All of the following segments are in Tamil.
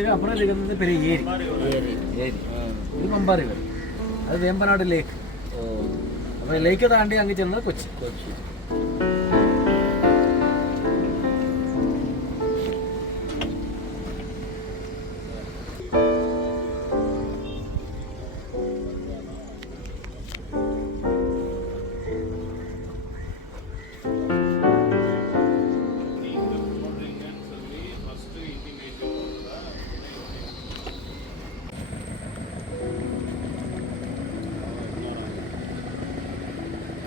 இதுக்கு அப்புறம் இதுக்கு வந்து பெரிய ஏரி இது பம்பா ரிவர், அது வேம்பநாடு லேக். அப்புறம் லேக்கை தாண்டி அங்கே ചെന്നത് കൊച്ചി.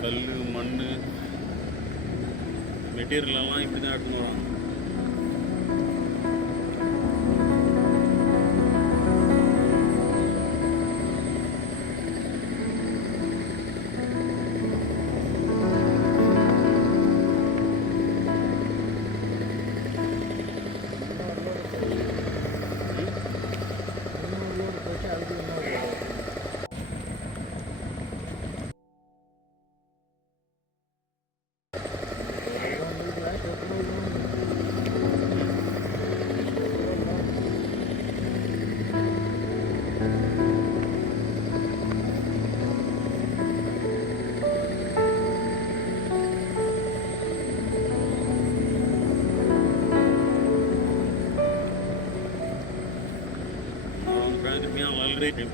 கல் மண் மெட்டீரியலெல்லாம் இப்படி தான் எடுத்துன்னு வராங்க. Great.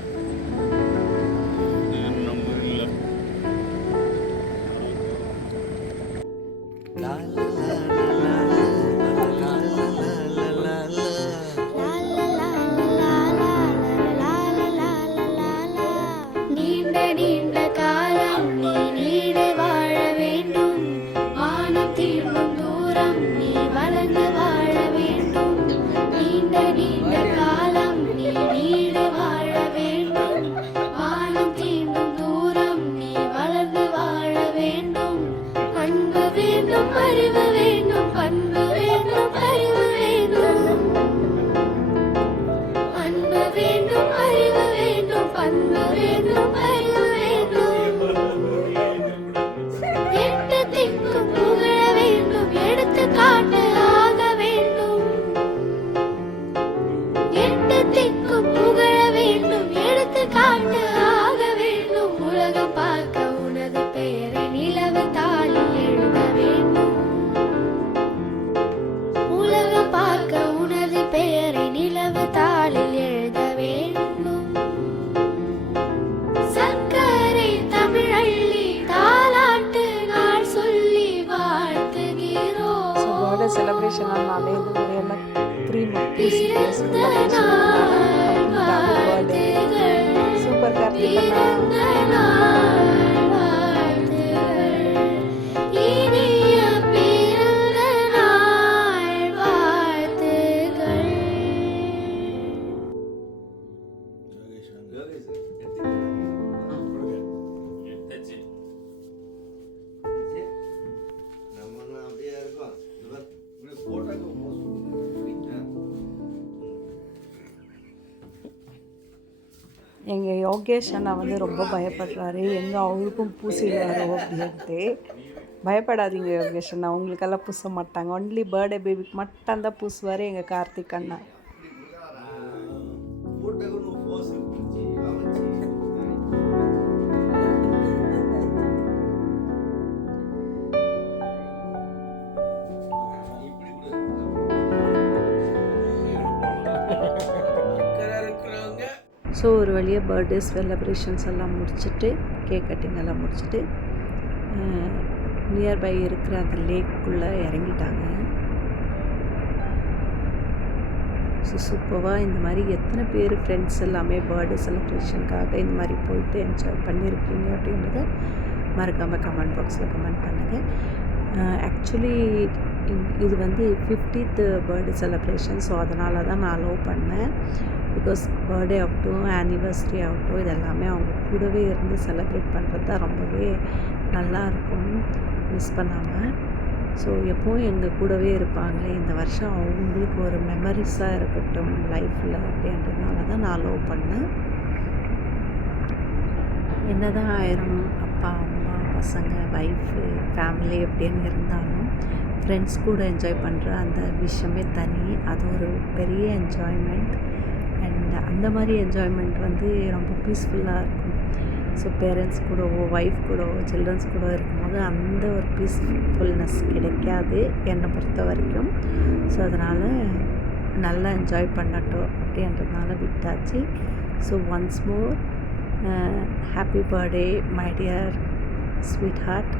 celebration ஆனாலே இந்த மாதிரி எல்லாம் சூப்பர் கார்த்திகண்ணா. எங்கள் யோகேஷ் அண்ணா வந்து ரொம்ப பயப்படுறாரு, எங்கே அவருக்கும் பூசிடுவாரோ அப்படின்ட்டு. பயப்படாதீங்க யோகேஷ் அண்ணா, உங்களுக்கெல்லாம் பூச மாட்டாங்க. ஒன்லி பர்த்டே பேபிக்கு மட்டும் தான் பூசுவார் எங்கள் கார்த்திக் அண்ணா. ஸோ ஒரு வழியாக பர்த்டே செலிப்ரேஷன்ஸ் எல்லாம் முடிச்சுட்டு, கேக் கட்டிங் எல்லாம் முடிச்சுட்டு நியர்பை இருக்கிற அந்த லேக்குள்ளே இறங்கிட்டாங்க. ஸோ சூப்பராக இந்த மாதிரி எத்தனை பேர் ஃப்ரெண்ட்ஸ் எல்லாமே பர்த்டே செலிப்ரேஷனுக்காக இந்த மாதிரி போயிட்டு என்ஜாய் பண்ணியிருக்கீங்க அப்படின்றத மறக்காமல் கமெண்ட் பாக்ஸில் கமெண்ட் பண்ணுங்கள். ஆக்சுவலி இது வந்து 50th பர்த்டே செலிப்ரேஷன். ஸோ அதனால தான் நான் அலோவ் பண்ணேன். பிகாஸ் பர்த்டே ஆகட்டும், ஆனிவர்சரி ஆகட்டும், இதெல்லாமே அவங்க கூடவே இருந்து செலிப்ரேட் பண்ணுறது தான் ரொம்பவே நல்லாயிருக்கும், மிஸ் பண்ணாமல். ஸோ எப்போவும் எங்கள் கூடவே இருப்பாங்களே, இந்த வருஷம் அவங்களுக்கு ஒரு மெமரிஸாக இருக்கட்டும் லைஃப்பில் அப்படின்றதுனால தான் நான் அலோவ் பண்ணேன். என்ன தான் ஆயிரம் அப்பா அம்மா பசங்க ஒய்ஃபு ஃபேமிலி அப்படின்னு இருந்தாலும் ஃப்ரெண்ட்ஸ் கூட என்ஜாய் பண்ணுற அந்த விஷயமே தனி. அது ஒரு பெரிய என்ஜாய்மெண்ட். அந்த மாதிரி என்ஜாய்மெண்ட் வந்து ரொம்ப பீஸ்ஃபுல்லாக இருக்கும். ஸோ பேரண்ட்ஸ் கூட ஒய்ஃப் கூட சில்ட்ரன்ஸ் கூட இருக்கும்போது அந்த ஒரு பீஸ்ஃபுல்னஸ் கிடைக்காது என்னை பொறுத்த வரைக்கும். ஸோ அதனால் நல்லா என்ஜாய் பண்ணட்டும் அப்படின்றதுனால விட்டாச்சு. So once more happy birthday my dear sweet heart.